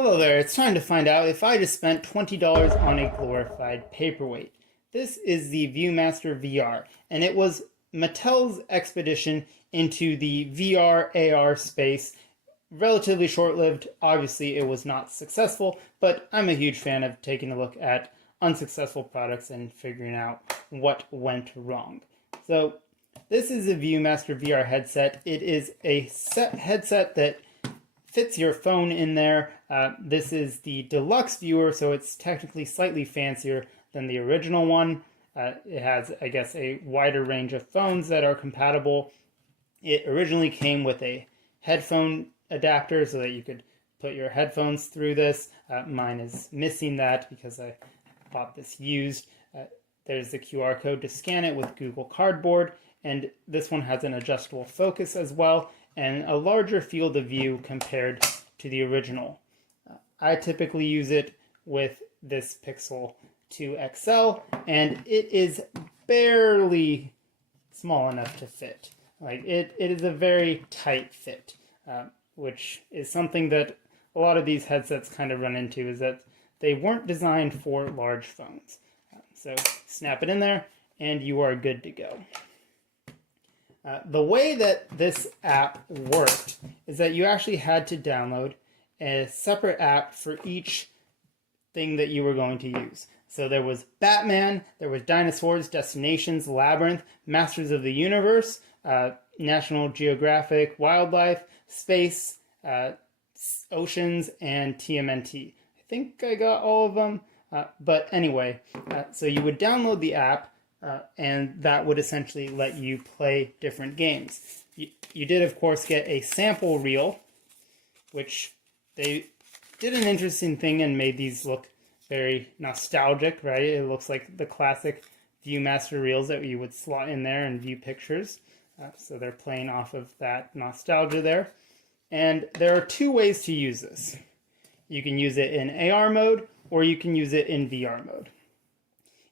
Hello there, it's time to find out if I just spent $20 on a glorified paperweight. This is the Viewmaster VR, and it was Mattel's expedition into the VR AR space. Relatively short-lived. Obviously it was not successful, but I'm a huge fan of taking a look at unsuccessful products and figuring out what went wrong. So this is a Viewmaster VR headset. It is a headset that fits your phone in there. This is the deluxe viewer, so it's technically slightly fancier than the original one. It has, I guess, a wider range of phones that are compatible. It originally came with a headphone adapter so that you could put your headphones through this. Mine is missing that because I bought this used. There's the QR code to scan it with Google Cardboard, and this one has an adjustable focus as well, and a larger field of view compared to the original. I typically use it with this Pixel 2 XL, and it is barely small enough to fit. Like it is a very tight fit, which is something that a lot of these headsets kind of run into, is that they weren't designed for large phones. So snap it in there, and you are good to go. The way that this app worked is that you actually had to download a separate app for each thing that you were going to use. So there was Batman, there was Dinosaurs, Destinations, Labyrinth, Masters of the Universe, National Geographic, Wildlife, Space, Oceans, and TMNT. I think I got all of them, but anyway, so you would download the app, and that would essentially let you play different games. You did, of course, get a sample reel, which they did an interesting thing and made these look very nostalgic, right? It looks like the classic Viewmaster reels that you would slot in there and view pictures. So they're playing off of that nostalgia there. And there are two ways to use this. You can use it in AR mode, or you can use it in VR mode.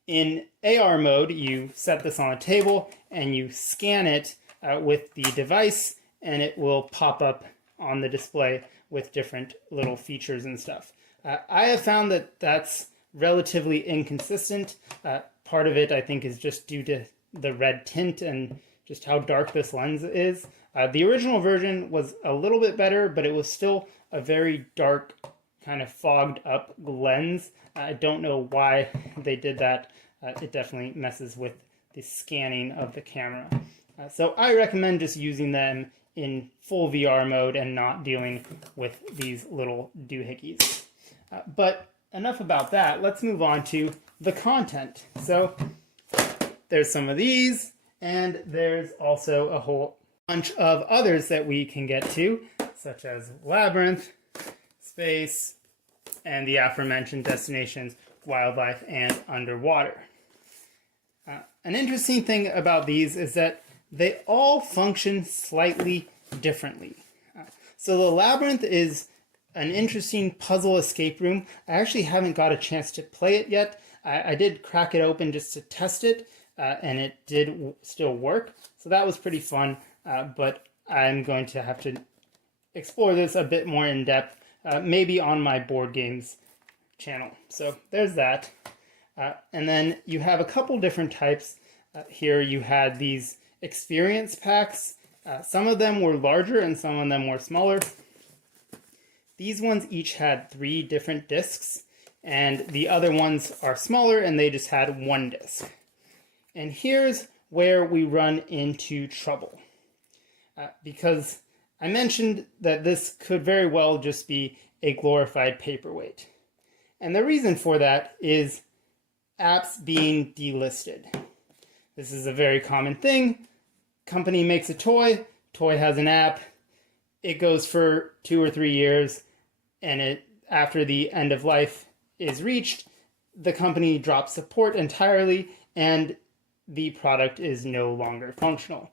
In AR mode, you set this on a table and you scan it with the device, and it will pop up on the display with different little features and stuff. I have found that that's relatively inconsistent. Part of it, I think, is just due to the red tint and just how dark this lens is. The original version was a little bit better, but it was still a very dark, kind of fogged up lens. I don't know why they did that. It definitely messes with the scanning of the camera. So I recommend just using them in full VR mode and not dealing with these little doohickeys. But enough about that. Let's move on to the content. So there's some of these, and there's also a whole bunch of others that we can get to, such as Labyrinth, Space, and the aforementioned Destinations, Wildlife, and Underwater. An interesting thing about these is that they all function slightly differently. So the Labyrinth is an interesting puzzle escape room. I actually haven't got a chance to play it yet. I did crack it open just to test it, and it did still work. So that was pretty fun, but I'm going to have to explore this a bit more in depth, maybe on my board games channel. So there's that. And then you have a couple different types. Here you had these experience packs. Some of them were larger and some of them were smaller. These ones each had 3 different discs, and the other ones are smaller and they just had 1 disc. And here's where we run into trouble. Because I mentioned that this could very well just be a glorified paperweight. And the reason for that is apps being delisted. This is a very common thing. Company makes a toy has an app, it goes for 2 or 3 years, and after the end of life is reached, the company drops support entirely, and the product is no longer functional.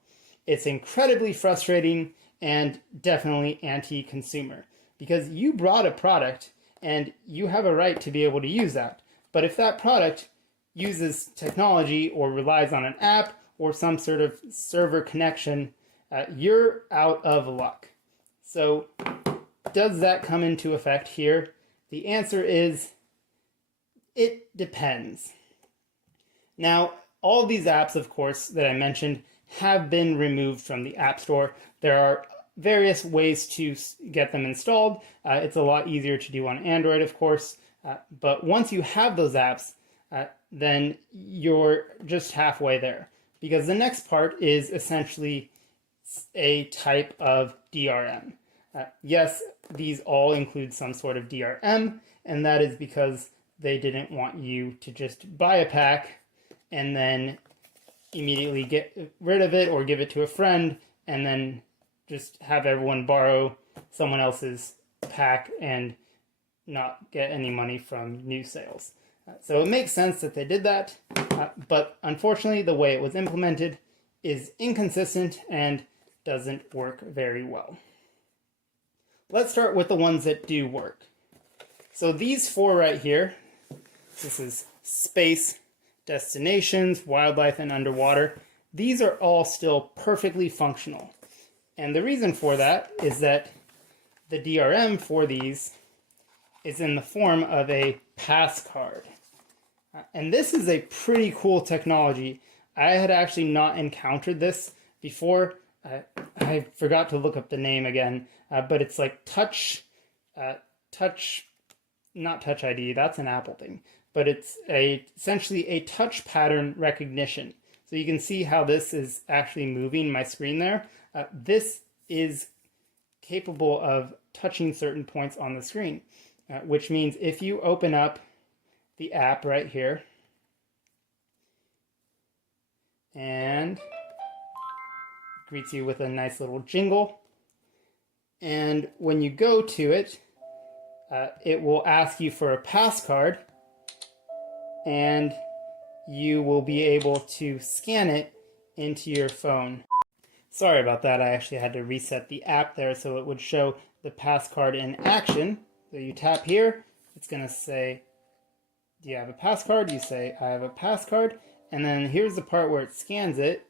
It's incredibly frustrating and definitely anti-consumer, because you brought a product and you have a right to be able to use that. But if that product uses technology or relies on an app or some sort of server connection, you're out of luck. So does that come into effect here? The answer is, it depends. Now, all of these apps, of course, that I mentioned have been removed from the App Store. There are various ways to get them installed. It's a lot easier to do on Android, of course. But once you have those apps, then you're just halfway there. Because the next part is essentially a type of DRM. Yes, these all include some sort of DRM, and that is because they didn't want you to just buy a pack and then immediately get rid of it or give it to a friend and then just have everyone borrow someone else's pack and not get any money from new sales. So it makes sense that they did that, but unfortunately the way it was implemented is inconsistent and doesn't work very well. Let's start with the ones that do work. So these four right here, this is space, destinations, wildlife, and underwater. These are all still perfectly functional. And the reason for that is that the DRM for these is in the form of a pass card. And this is a pretty cool technology. I had actually not encountered this before. I forgot to look up the name again, but it's like not Touch ID, that's an Apple thing, but it's essentially a touch pattern recognition. So you can see how this is actually moving my screen there. This is capable of touching certain points on the screen, which means if you open up the app right here and greets you with a nice little jingle, and when you go to it, it will ask you for a pass card, and you will be able to scan it into your phone. Sorry about that, I actually had to reset the app there so it would show the pass card in action. So you tap here, it's going to say, do you have a pass card? You say, I have a pass card, and then here's the part where it scans it.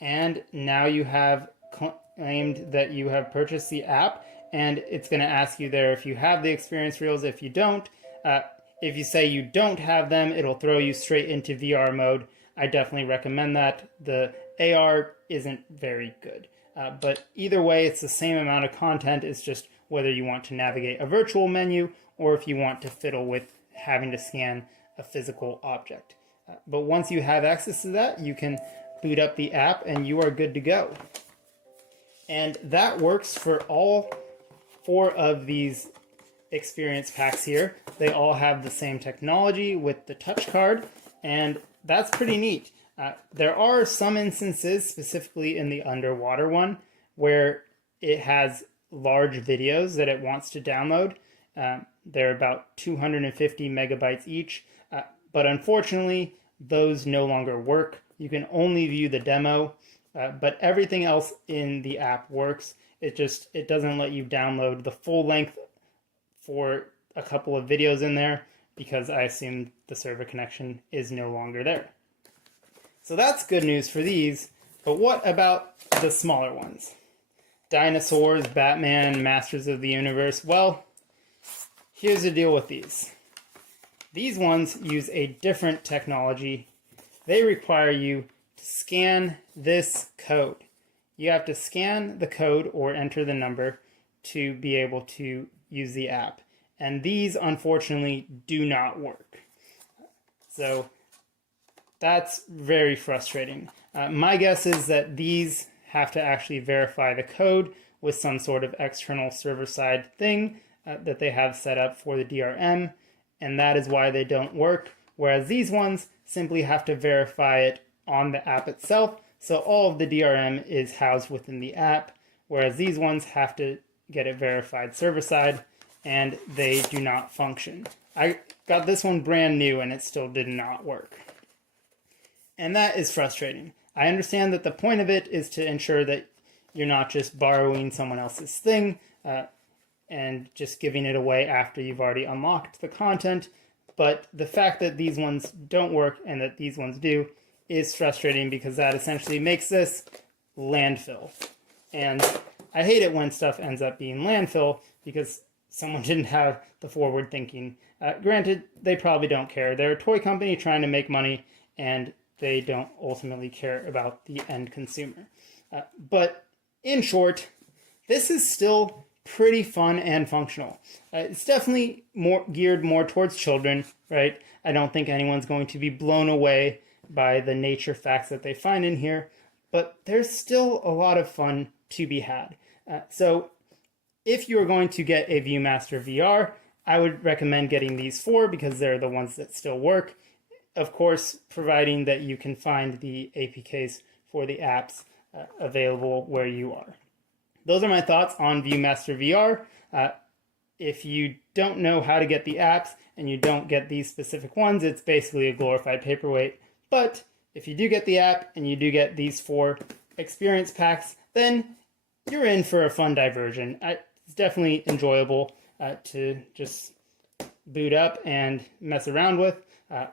And now you have claimed that you have purchased the app, and it's going to ask you there if you have the experience reels. If you don't, if you say you don't have them, it'll throw you straight into VR mode. I definitely recommend that. The AR isn't very good. But either way, it's the same amount of content. It's just whether you want to navigate a virtual menu or if you want to fiddle with having to scan a physical object. But once you have access to that, you can boot up the app and you are good to go. And that works for all four of these experience packs here. They all have the same technology with the touch card, and that's pretty neat. There are some instances, specifically in the underwater one, where it has large videos that it wants to download. They're about 250 megabytes each, but unfortunately, those no longer work. You can only view the demo, but everything else in the app works. It doesn't let you download the full length for a couple of videos in there because I assume the server connection is no longer there. So that's good news for these, but what about the smaller ones? Dinosaurs, Batman, Masters of the Universe. Well, here's the deal with these. These ones use a different technology. They require you to scan this code. You have to scan the code or enter the number to be able to use the app. And these, unfortunately, do not work. So that's very frustrating. My guess is that these have to actually verify the code with some sort of external server-side thing that they have set up for the DRM, and that is why they don't work. Whereas these ones simply have to verify it on the app itself, so all of the DRM is housed within the app, whereas these ones have to get it verified server-side, and they do not function. I got this one brand new, and it still did not work. And that is frustrating. I understand that the point of it is to ensure that you're not just borrowing someone else's thing and just giving it away after you've already unlocked the content, but the fact that these ones don't work and that these ones do is frustrating because that essentially makes this landfill. And I hate it when stuff ends up being landfill because someone didn't have the forward thinking. Granted, they probably don't care. They're a toy company trying to make money, and they don't ultimately care about the end consumer. But in short, this is still pretty fun and functional. It's definitely geared more towards children, right? I don't think anyone's going to be blown away by the nature facts that they find in here, but there's still a lot of fun to be had. So if you're going to get a Viewmaster VR, I would recommend getting these 4 because they're the ones that still work. Of course, providing that you can find the APKs for the apps available where you are. Those are my thoughts on Viewmaster VR. If you don't know how to get the apps and you don't get these specific ones, it's basically a glorified Paperweight. But if you do get the app and you do get these 4 experience packs, then you're in for a fun diversion. It's definitely enjoyable to just boot up and mess around with.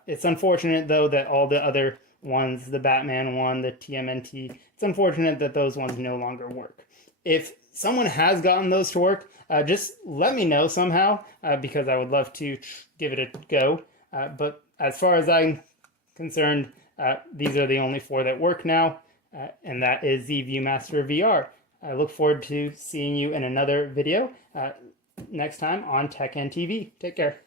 It's unfortunate, though, that all the other ones, the Batman one, the TMNT, it's unfortunate that those ones no longer work. If someone has gotten those to work, just let me know somehow, because I would love to give it a go. But as far as I'm concerned, these are the only 4 that work now, and that is the Viewmaster VR. I look forward to seeing you in another video next time on Tech and TV. Take care.